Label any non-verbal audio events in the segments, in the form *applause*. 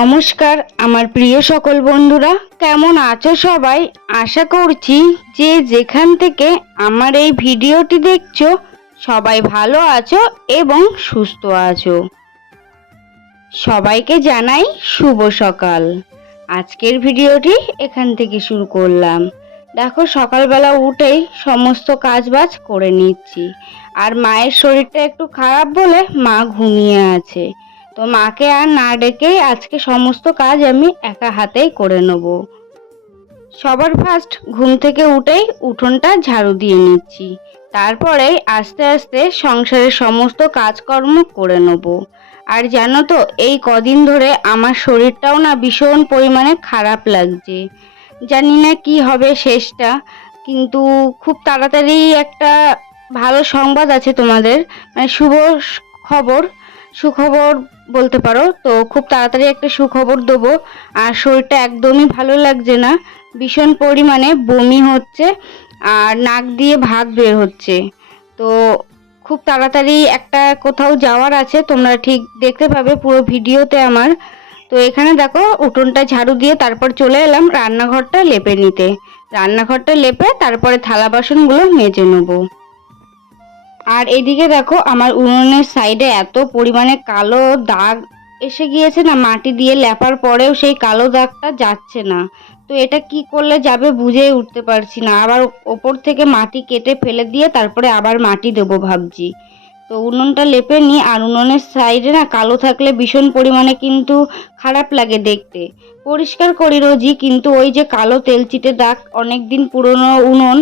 নমস্কার, আমার প্রিয় সকল বন্ধুরা, কেমন আছো সবাই? আশা করছি যে যেখান থেকে আমার এই ভিডিওটি দেখছ, সবাই ভালো আছো এবং সুস্থ আছো। সবাইকে জানাই শুভ সকাল। আজকের ভিডিওটি এখান থেকে শুরু করলাম। দেখো, সকালবেলা উঠেই সমস্ত কাজবাজ করে নিচ্ছি। আর মায়ের শরীরটা একটু খারাপ বলে মা ঘুমিয়ে আছে। তো মাকে আর না ডেকেই আজকে সমস্ত কাজ আমি একা হাতেই করে নেব। সবার ফার্স্ট ঘুম থেকে উঠেই উঠোনটা ঝাড়ু দিয়ে নিচ্ছি। তারপরেই আস্তে আস্তে সংসারের সমস্ত কাজকর্ম করে নেব। আর জানো তো, এই কদিন ধরে আমার শরীরটাও না ভীষণ পরিমাণে খারাপ লাগছে। জানি না কি হবে শেষটা, কিন্তু খুব তাড়াতাড়ি একটা ভালো সংবাদ আছে তোমাদের। মানে শুভ খবর, সুখবর বলতে পারো। তো খুব তাড়াতাড়ি একটা সুখবর দেবো। আর শরীরটা একদমই ভালো লাগছে না। ভীষণ পরিমাণে বমি হচ্ছে আর নাক দিয়ে ভাত বের হচ্ছে। তো খুব তাড়াতাড়ি একটা কোথাও যাওয়ার আছে, তোমরা ঠিক দেখতে পাবে পুরো ভিডিওতে আমার। তো এখানে দেখো, উঠোনটা ঝাড়ু দিয়ে তারপর চলে এলাম রান্নাঘরটা লেপে নিতে। রান্নাঘরটা লেপে তারপরে থালা বাসনগুলো মেজে নেব। আর এদিকে দেখো, আমার উনুনের সাইডে এত পরিমাণে কালো দাগ এসে গিয়েছে না, মাটি দিয়ে লেপার পরেও সেই কালো দাগটা যাচ্ছে না। তো এটা কি করলে যাবে বুঝেই উঠতে পারছি না। আবার ওপর থেকে মাটি কেটে ফেলে দিয়ে তারপরে আবার মাটি দেবো ভাবছি। তো উনুনটা লেপে নিই আর উনুনের সাইডে না কালো থাকলে ভীষণ পরিমাণে কিন্তু খারাপ লাগে দেখতে। পরিষ্কার করি রোজই, কিন্তু ওই যে কালো তেলচিটে দাগ অনেক দিন পুরনো উনুন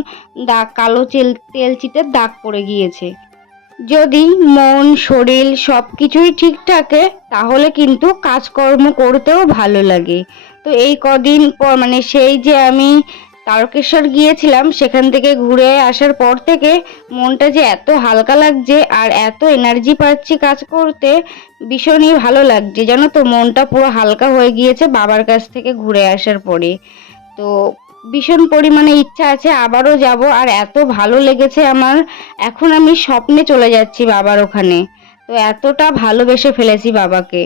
দাগ কালো তেল তেলচিটের দাগ পড়ে গিয়েছে। যদি মন, শরীর সব কিছুই ঠিক থাকে, তাহলে কিন্তু কাজকর্ম করতেও ভালো লাগে। তো এই কদিন পর মানে সেই যে আমি তারকেশ্বর গিয়েছিলাম, সেখান থেকে ঘুরে আসার পর থেকে মনটা যে এত হালকা লাগছে আর এত এনার্জি পাচ্ছি কাজ করতে, ভীষণই ভালো লাগছে। জানো তো, মনটা পুরো হালকা হয়ে গিয়েছে বাবার কাছ থেকে ঘুরে আসার পরে। তো ভীষণ পরিমাণে ইচ্ছা আছে, আবারও যাব আর এত ভালো লেগেছে আমার। এখন আমি স্বপ্নে চলে যাচ্ছি বাবার ওখানে। তো এতটা ভালোবেসে ফেলেছি বাবাকে।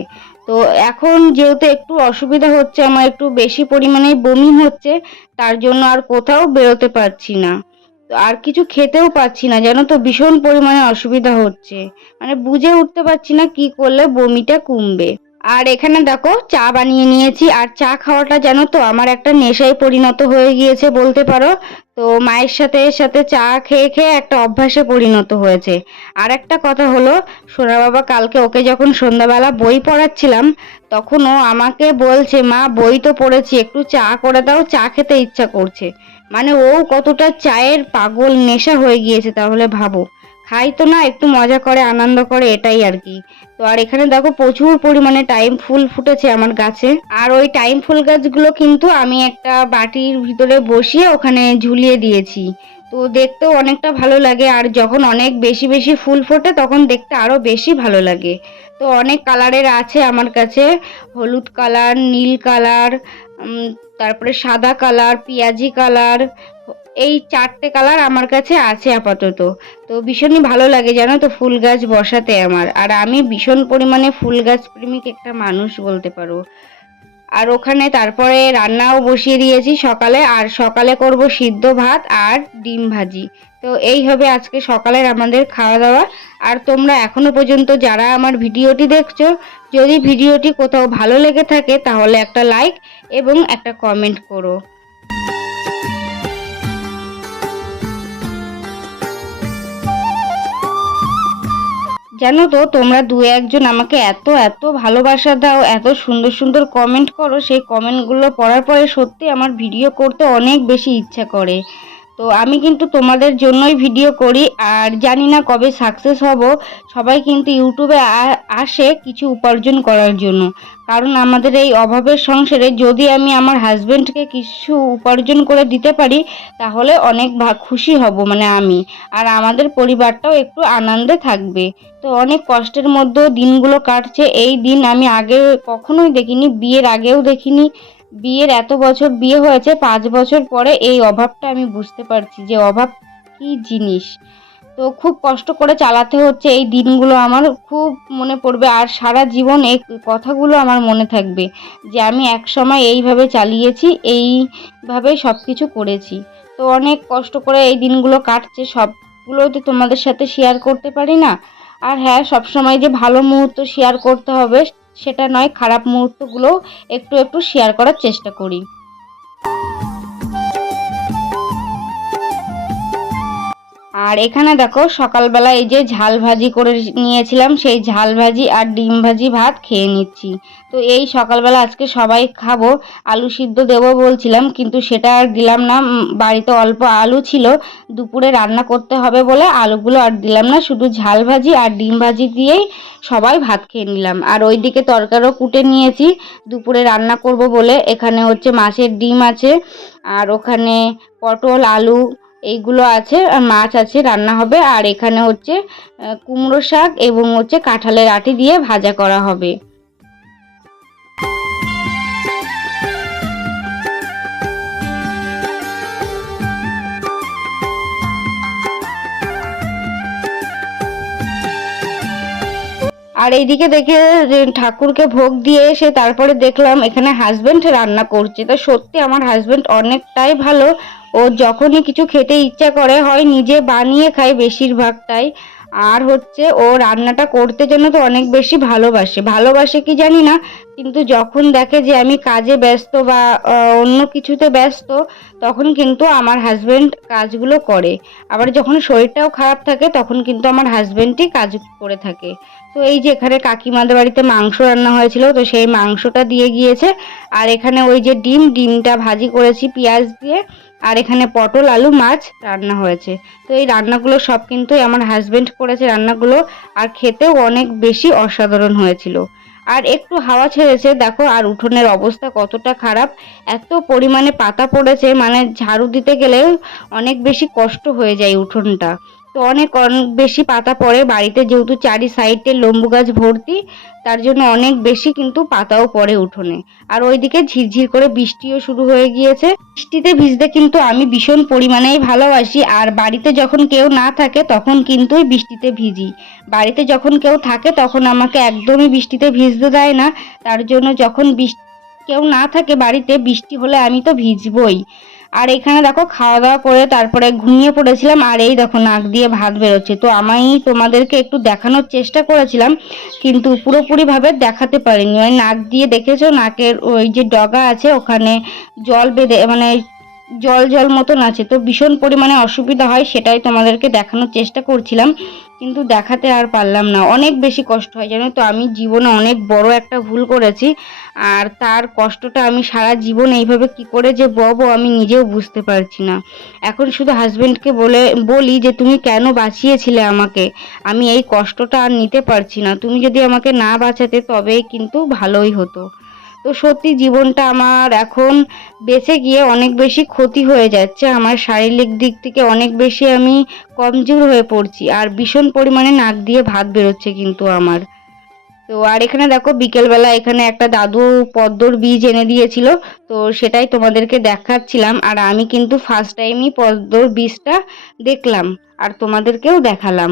তো এখন যেহেতু একটু অসুবিধা হচ্ছে, আমার একটু বেশি পরিমাণে বমি হচ্ছে, তার জন্য আর কোথাও বেরোতে পারছি না। আর কিছু খেতেও পাচ্ছি না, জানো তো, ভীষণ পরিমাণে অসুবিধা হচ্ছে। মানে বুঝে উঠতে পারছি না কি করলে বমিটা কমবে। আর এখানে দেখো, চা বানিয়ে নিয়েছি। আর চা খাওয়াটা জানো তো, আমার একটা নেশায় পরিণত হয়ে গিয়েছে বলতে পারো। তো মায়ের সাথে সাথে চা খেয়ে খেয়ে একটা অভ্যাসে পরিণত হয়েছে। আর একটা কথা হলো, সোনা বাবা কালকে ওকে যখন সন্ধ্যাবেলা বই পড়াচ্ছিলাম তখন ও আমাকে বলছে, মা, বই তো পড়েছি, একটু চা করে দাও, চা খেতে ইচ্ছা করছে। মানে ও কতটা চায়ের পাগল নেশা হয়ে গিয়েছে, তাহলে ভাবো। খাই তো না, একটু মজা করে, আনন্দ করে, এটাই আর কি। আর এখানে দেখো প্রচুর পরিমাণে টাইম ফুল ফুটেছে আমার গাছে। আর ওই টাইম ফুল গাছগুলো কিন্তু আমি একটা বাটির ভিতরে বসিয়ে ওখানে ঝুলিয়ে দিয়েছি। তো দেখতেও অনেকটা ভালো লাগে আর যখন অনেক বেশি বেশি ফুল ফোটে তখন দেখতে আরও বেশি ভালো লাগে। তো অনেক কালারের আছে আমার কাছে। হলুদ কালার নীল কালার তারপরে সাদা কালার পেঁয়াজি কালার এই চারটে কালার আমার কাছে আছে আপাতত। তো ভীষণই ভালো লাগে জানো তো ফুল গাছ বসাতে আমার। আর আমি ভীষণ পরিমাণে ফুল গাছ প্রেমিক একটা মানুষ বলতে পারো। আর ওখানে তারপরে রান্নাও বসিয়ে দিয়েছি সকালে। আর সকালে করব সিদ্ধ ভাত আর ডিম ভাজি। তো এই হবে আজকে সকালের আমাদের খাওয়া দাওয়া আর তোমরা এখনও পর্যন্ত যারা আমার ভিডিওটি দেখছ, যদি ভিডিওটি কোথাও ভালো লেগে থাকে তাহলে একটা লাইক এবং একটা কমেন্ট করো। জানো তো, তোমরা দু একজন আমাকে এত এত ভালোবাসা দাও, এত সুন্দর সুন্দর কমেন্ট করো, সেই কমেন্টগুলো পড়ার পরে সত্যি আমার ভিডিও করতে অনেক বেশি ইচ্ছা করে। তো আমি কিন্তু তোমাদের জন্যই ভিডিও করি, আর জানি না কবে সাকসেস হব। সবাই কিন্তু ইউটিউবে আসে কিছু উপার্জন করার জন্য। কারণ আমাদের এই অভাবের সংসারে যদি আমি আমার হাজব্যান্ডকে কিছু উপার্জন করে দিতে পারি, তাহলে অনেক খুশি হব মানে আমি। আর আমাদের পরিবারটাও একটু আনন্দে থাকবে। তো অনেক কষ্টের মধ্যেও দিনগুলো কাটছে। এই দিন আমি আগে কখনোই দেখিনি, বিয়ের আগেও দেখিনি। বিয়ের এত বছর বিয়ে হয়েছে, পাঁচ বছর পরে এই অভাবটা আমি বুঝতে পারছি যে অভাব কি জিনিস। তো খুব কষ্ট করে চালাতে হচ্ছে এই দিনগুলো আমার, খুব মনে পড়বে আর সারা জীবন এই কথাগুলো আমার মনে থাকবে যে আমি এক সময় এইভাবে চালিয়েছি, এইভাবে সব কিছু করেছি। তো অনেক কষ্ট করে এই দিনগুলো কাটছে সবগুলো তো তোমাদের সাথে শেয়ার করতে পারি না। আর হ্যাঁ সবসময় যে ভালো মুহূর্ত শেয়ার করতে হবে সেটা নয় খারাপ মুহূর্তগুলো একটু একটু শেয়ার করার চেষ্টা করি। আর এখানে দেখো, সকালবেলা এই যে ঝাল ভাজি করে নিয়েছিলাম, সেই ঝাল ভাজি আর ডিম ভাজি ভাত খেয়ে নিচ্ছি। তো এই সকালবেলা আজকে সবাই খাব, আলু সিদ্ধ দেবো বলছিলাম, কিন্তু সেটা আর দিলাম না বাড়িতে অল্প আলু ছিল, দুপুরে রান্না করতে হবে বলে আলুগুলো আর দিলাম না, শুধু ঝাল ভাজি আর ডিম ভাজি দিয়েই সবাই ভাত খেয়ে নিলাম। আর ওইদিকে তরকারিও কুটে নিয়েছি, দুপুরে রান্না করব বলে, এখানে হচ্ছে মাছের ডিম আছে, আর ওখানে পটল, আলু এইগুলো আছে, আর মাছ আছে, রান্না হবে। আর এখানে হচ্ছে কুমড়ো শাক এবং হচ্ছে কাঁঠালের আটি দিয়ে ভাজা করা হবে। আর এইদিকে দেখে ঠাকুরকে ভোগ দিয়ে এসে তারপরে দেখলাম এখানে হাজবেন্ড রান্না করছে। তো সত্যি আমার হাজবেন্ড অনেকটাই ভালো। ও যখনই কিছু খেতে ইচ্ছা করে, হয় নিজে বানিয়ে খায় বেশিরভাগটাই আর হচ্ছে, ও রান্নাটা করতে জন্য তো অনেক বেশি ভালোবাসে। ভালোবাসে কি জানি না, কিন্তু যখন দেখে যে আমি কাজে ব্যস্ত বা অন্য কিছুতে ব্যস্ত, তখন কিন্তু আমার হাজব্যান্ড কাজগুলো করে। আবার যখন শরীরটাও খারাপ থাকে, তখন কিন্তু আমার হাজব্যান্ডই কাজ করে থাকে। তো এই যে এখানে কাকিমাদের বাড়িতে মাংস রান্না হয়েছিল, তো সেই মাংসটা দিয়ে গিয়েছে। আর এখানে ওই যে ডিম, ডিমটা ভাজি করেছি পেঁয়াজ দিয়ে। আর এখানে পটল, আলু, মাছ রান্না হয়েছে। তো এই রান্নাগুলো সব কিন্তু আমার হাজব্যান্ড করেছে রান্নাগুলো আর খেতেও অনেক বেশি অসাধারণ হয়েছিল। আর একটু হাওয়া ছেড়েছে, দেখো, আর উঠোনের অবস্থা কতটা খারাপ। এত পরিমাণে পাতা পড়েছে মানে ঝাড়ু দিতে গেলে অনেক বেশি কষ্ট হয়ে যায় উঠোনটা। তো অনেক অনেক বেশি পাতা পড়ে বাড়িতে যেহেতু চারি সাইডে লেম্বু গাছ ভর্তি, তার জন্য অনেক বেশি কিন্তু পাতাও পড়ে উঠোনে। আর ওইদিকে ঝিরঝির করে বৃষ্টিও শুরু হয়ে গিয়েছে। বৃষ্টিতে ভিজতে কিন্তু আমি ভীষণ পরিমাণেই ভালোবাসি, আর বাড়িতে যখন কেউ না থাকে তখন কিন্তু বৃষ্টিতে ভিজি। বাড়িতে যখন কেউ থাকে তখন আমাকে একদমই বৃষ্টিতে ভিজতে দেয় না, তার জন্য যখন বৃষ্টি, কেউ না থাকে বাড়িতে বৃষ্টি হলে আমি তো ভিজবই। আর এখানে দেখো খাওয়া দাওয়া করে তারপরে ঘুমিয়ে পড়েছিলাম, আর এই দেখো নাক দিয়ে ভাত বেরোচ্ছে। তো আমি তোমাদেরকে একটু দেখানোর চেষ্টা করেছিলাম, কিন্তু পুরোপুরিভাবে দেখাতে পারিনি। ওই নাক দিয়ে দেখেছ? নাকের ওই যে ডগা আছে, ওখানে জল বেঁধে মানে জল জল মতন আছে। তো ভীষণ পরিমাণে অসুবিধা হয়, সেটাই তোমাদেরকে দেখানোর চেষ্টা করছিলাম। কিন্তু দেখাতে আর পারলাম না। অনেক বেশি কষ্ট হয়, জানো তো? আমি জীবনে অনেক বড় একটা ভুল করেছি। আর তার কষ্টটা আমি সারা জীবন এইভাবে কি করে যে ববো, আমি নিজেও বুঝতে পারছি না। এখন শুধু হাজবেন্ডকে বলে, বলি যে, তুমি কেন বাঁচিয়েছিলে আমাকে? আমি এই কষ্টটা আর নিতে পারছি না। তুমি যদি আমাকে না বাঁচাতে তবে কিন্তু ভালোই হতো। তো সত্যি জীবনটা আমার এখন বেঁচে গিয়ে অনেক বেশি ক্ষতি হয়ে যাচ্ছে। আমার শারীরিক দিক থেকে অনেক বেশি আমি কমজোর হয়ে পড়ছি আর ভীষণ পরিমাণে নাক দিয়ে ভাত বেরোচ্ছে কিন্তু আমার। তো আর এখানে দেখো বিকেলবেলা এখানে একটা দাদু পদ্মর বীজ এনে দিয়েছিল, তো সেটাই তোমাদেরকে দেখাচ্ছিলাম। আর আমি কিন্তু ফার্স্ট টাইমই পদ্মর বীজটা দেখলাম আর তোমাদেরকেও দেখালাম।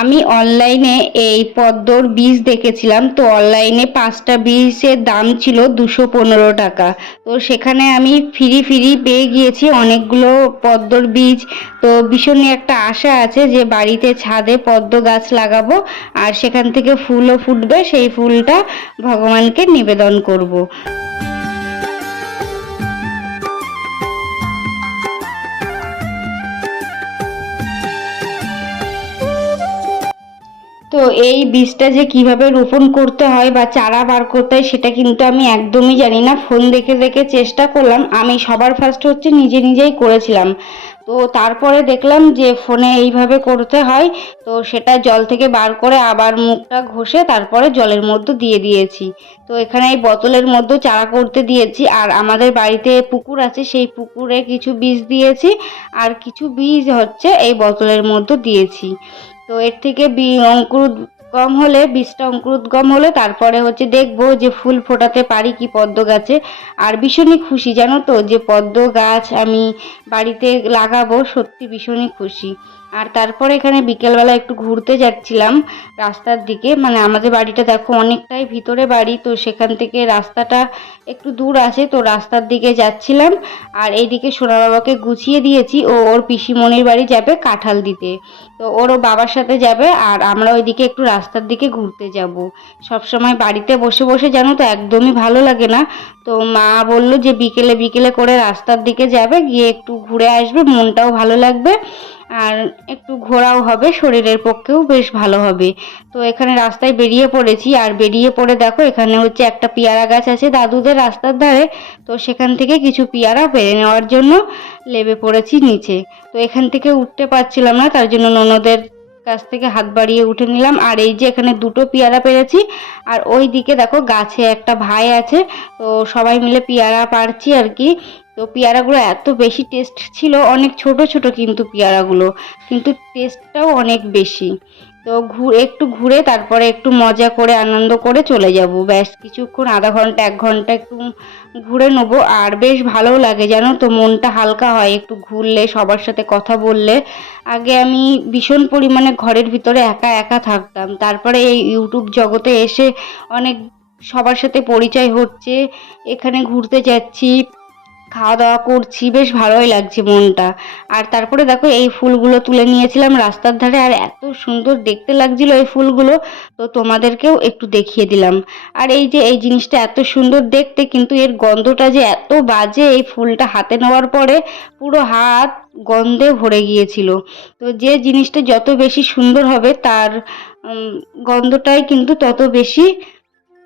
আমি অনলাইনে এই পদ্মর বীজ দেখেছিলাম। তো অনলাইনে পাঁচটা বীজের দাম ছিল দুশো পনেরো টাকা। তো সেখানে আমি ফ্রি ফ্রি পেয়ে গিয়েছি অনেকগুলো পদ্মর বীজ। তো ভীষণই একটা আশা আছে যে বাড়িতে ছাদে পদ্ম গাছ লাগাবো আর সেখান থেকে ফুলও ফুটবে, সেই ফুলটা ভগবানকে নিবেদন করব। এই বীজটা যে কীভাবে রোপণ করতে হয় বা চারা বার করতে হয় সেটা কিন্তু আমি একদমই জানি না। ফোন দেখে দেখে চেষ্টা করলাম। আমি সবার ফার্স্ট হচ্ছে নিজে নিজেই করেছিলাম। তো তারপরে দেখলাম যে ফোনে এইভাবে করতে হয়। তো সেটা জল থেকে বার করে আবার মুখটা ঘষে তারপরে জলের মধ্যে দিয়ে দিয়েছি। তো এখানে এই বোতলের মধ্যে চারা করতে দিয়েছি। আর আমাদের বাড়িতে পুকুর আছে, সেই পুকুরে কিছু বীজ দিয়েছি। আর কিছু বীজ হচ্ছে এই বোতলের মধ্যে দিয়েছি। তো এর থেকে বি অঙ্কুর অঙ্কুরোদ্গম হলে বীজটা অঙ্কুরোদ্গম হলে, তারপরে হচ্ছে দেখব যে ফুল ফোটাতে পারি কি পদ্ম গাছে। আর ভীষণই খুশি, জানো তো, যে পদ্ম গাছ আমি বাড়িতে লাগাবো, সত্যি ভীষণই খুশি। আর তারপরে এখানে বিকেলবেলা একটু ঘুরতে যাচ্ছিলাম রাস্তার দিকে। মানে আমাদের বাড়িটা দেখো অনেকটাই ভিতরে বাড়ি, তো সেখান থেকে রাস্তাটা একটু দূর আছে, তো রাস্তার দিকে যাচ্ছিলাম। আর এইদিকে সোনা বাবাকে গুছিয়ে দিয়েছি, ও ওর পিসিমণির বাড়ি যাবে কাঁঠাল দিতে। তো ওরও বাবার সাথে যাবে, আর আমরা ওইদিকে একটু রাস্তার দিকে ঘুরতে যাব। সব সময় বাড়িতে বসে বসে জানো তো একদমই ভালো লাগে না। তো মা বলল যে বিকেলে বিকেলে করে রাস্তার দিকে যাবে, গিয়ে একটু ঘুরে আসবে, মনটাও ভালো লাগবে। আর একটু ঘোরাও হবে, শরীরের পক্ষেও বেশ ভালো হবে। তো এখানে রাস্তায় বেরিয়ে পড়েছি, আর বেরিয়ে পড়ে দেখো এখানে হচ্ছে একটা পেয়ারা গাছ আছে দাদুদের রাস্তার ধারে। তো সেখান থেকে কিছু পেয়ারা পেরে নেওয়ার জন্য লেবে পড়েছি নিচে। তো এখান থেকে উঠতে পারছিলাম না, তার জন্য ননদের কাছ থেকে হাত বাড়িয়ে উঠে নিলাম। আর এই যে এখানে দুটো পেয়ারা পেরেছি, আর ওই দিকে দেখো গাছে একটা ভাই আছে, তো সবাই মিলে পেয়ারা পারছি আর কি। তো পেয়ারাগুলো এত বেশি টেস্ট ছিল, অনেক ছোট ছোট কিন্তু পেয়ারাগুলো, কিন্তু টেস্টটাও অনেক বেশি। তো ঘুরে একটু ঘুরে তারপরে একটু মজা করে, আনন্দ করে চলে যাব। ব্যাস, কিছুক্ষণ, আধা ঘণ্টা, এক ঘণ্টা একটু ঘুরে নেব। আর বেশ ভালোও লাগে জানো তো, মনটা হালকা হয় একটু ঘুরলে, সবার সাথে কথা বললে। আগে আমি ভীষণ পরিমাণে ঘরের ভিতরে একা একা থাকতাম। তারপরে এই ইউটিউব জগতে এসে অনেক সবার সাথে পরিচয় হচ্ছে। এখানে ঘুরতে যাচ্ছি। খাওয়া দাওয়া করছি, বেশ ভালোই লাগছে মনটা। আর তারপরে দেখো, এই ফুলগুলো তুলে নিয়েছিলাম রাস্তার ধারে, আর এত সুন্দর দেখতে লাগছিল এই ফুলগুলো। তো তোমাদেরকেও একটু দেখিয়ে দিলাম। আর এই যে, এই জিনিসটা এত সুন্দর দেখতে, কিন্তু এর গন্ধটা যে এত বাজে এই ফুলটা হাতে নেওয়ার পরে, পুরো হাত গন্ধে ভরে গিয়েছিল। তো যে জিনিসটা যত বেশি সুন্দর হবে, তার গন্ধটাই কিন্তু তত বেশি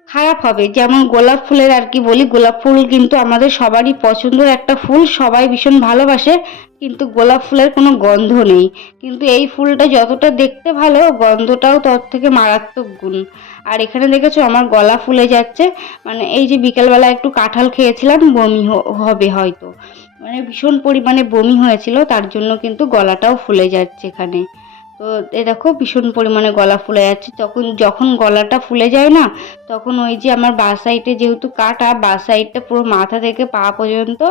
খারাপ হবে। যেমন গোলাপ ফুলের আর কি বলি, গোলাপ ফুল কিন্তু আমাদের সবারই পছন্দের একটা ফুল, সবাই ভীষণ ভালোবাসে, কিন্তু গোলাপ ফুলের কোনো গন্ধ নেই। কিন্তু এই ফুলটা যতটা দেখতে ভালো, গন্ধটাও তত থেকে মারাত্মক গুণ। আর এখানে দেখেছ আমার গলা ফুলে যাচ্ছে মানে এই যে বিকেলবেলা একটু কাঁঠাল খেয়েছিলাম, বমি হবে হয়তো। মানে ভীষণ পরিমাণে বমি হয়েছিল, তার জন্য কিন্তু গলাটাও ফুলে যাচ্ছে এখানে। তো এ দেখো ভীষণ পরিমাণে গলা ফুলে যাচ্ছে। তখন যখন গলাটা ফুলে যায় না, তখন ওই যে আমার বা সাইডে যেহেতু কাটা, বা সাইডটা পুরো মাথা থেকে পা পর্যন্ত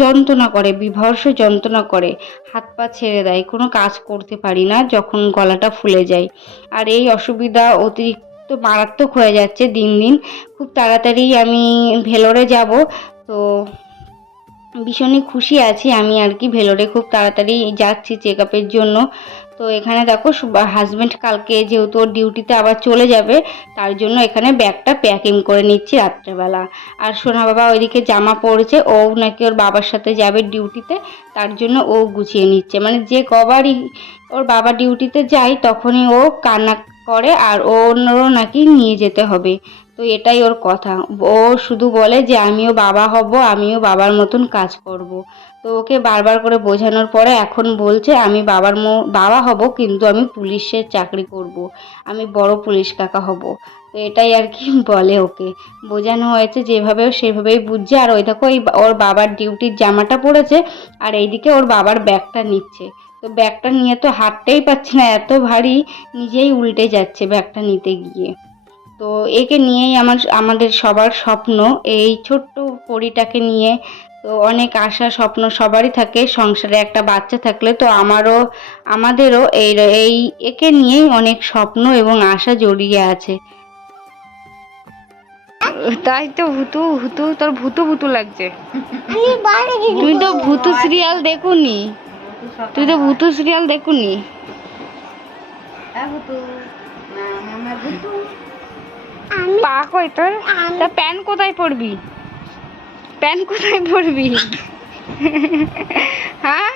যন্ত্রণা করে, বিভর্ষ যন্ত্রণা করে। হাত পা ছেড়ে দেয়, কোনো কাজ করতে পারি না যখন গলাটা ফুলে যায়। আর এই অসুবিধা অতিরিক্ত মারাত্মক হয়ে যাচ্ছে দিন দিন। খুব তাড়াতাড়ি আমি ভেলোরে যাব। তো ভীষণই খুশি আছি আমি আর কি ভেলোরে খুব তাড়াতাড়ি যাচ্ছি চেক আপের জন্য। তো এখানে দেখো হাজব্যান্ড কালকে যেহেতু ওর ডিউটিতে আবার চলে যাবে, তার জন্য এখানে ব্যাগটা প্যাকিং করে নিচ্ছি রাত্রেবেলা। আর সোনা বাবা ওইদিকে জামা পরেছে, ও নাকি ওর বাবার সাথে যাবে ডিউটিতে তার জন্য ও গুছিয়ে নিচ্ছে। মানে যে কবারই ওর বাবা ডিউটিতে যায়, তখনই ও কান্না করে আর ওরও নাকি নিয়ে যেতে হবে। তো এটাই ওর কথা। ও শুধু বলে যে, আমিও বাবা হব, আমিও বাবার মতন কাজ করব। তো ওকে বারবার করে বোঝানোর পরে এখন বলছে, আমি বাবার মো, বাবা হব, কিন্তু আমি পুলিশের চাকরি করব। আমি বড় পুলিশ কাকা হব। তো এটাই আর কি *laughs* বলে ওকে। বোঝানো হয়েছে যেভাবে সেভাবেই বুঝছে। আর ওই দেখো ওই ওর বাবার ডিউটির জামাটা পড়েছে, আর এইদিকে ওর বাবার ব্যাগটা নিচ্ছে। তো ব্যাগটা নিয়ে তো হাঁটতেই পারছি না, এত ভারী, নিজেই উল্টে যাচ্ছে ব্যাগটা নিতে গিয়ে। তো একে নিয়েই আমার আমাদের সবার স্বপ্ন এই ছোট্ট পরিটাকে নিয়ে তো অনেক আশা স্বপ্ন সবারই থাকে সংসারে একটা বাচ্চা থাকলে তো আমারও আমাদেরও এই এই একে নিয়েই অনেক স্বপ্ন এবং আশা জড়িয়ে আছে। তাই তো ভুতু ভুতু তোর ভুতু ভুতু লাগছে। তুমি তো ভুতু সিরিয়াল দেখুনি। তুই তো ভুতু সিরিয়াল দেখুনি। পা কই তোর? তা প্যান কোথায় পড়বি? প্যান কোথায় পড়বি? হ্যাঁ?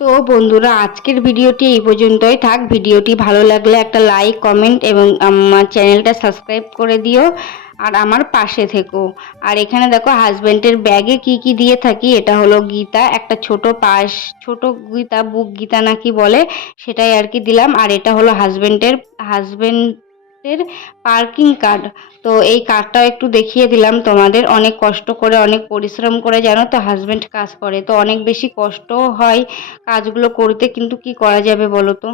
তো বন্ধুরা আজকের ভিডিওটি এই পর্যন্তই থাক। ভিডিওটি ভালো লাগলে একটা লাইক কমেন্ট এবং আমার চ্যানেলটা সাবস্ক্রাইব করে দিও আর আমার পাশে থেকো। আর এখানে দেখো হাজব্যান্ডের ব্যাগে কি কি দিয়ে থাকি এটা হলো গীতা একটা ছোট পাশ ছোট গীতা বুক গীতা নাকি বলে সেটাই আর কি দিলাম। আর এটা হলো হাজব্যান্ডের হাজব্যান্ড এর পার্কিং কার্ড তো এই কার্ডটা একটু দেখিয়ে দিলাম তোমাদের। অনেক কষ্ট করে, অনেক পরিশ্রম করে জানো তো হাজব্যান্ড কাজ করে। তো অনেক বেশি কষ্টও হয় কাজগুলো করতে, কিন্তু কি করা যাবে বলো তো?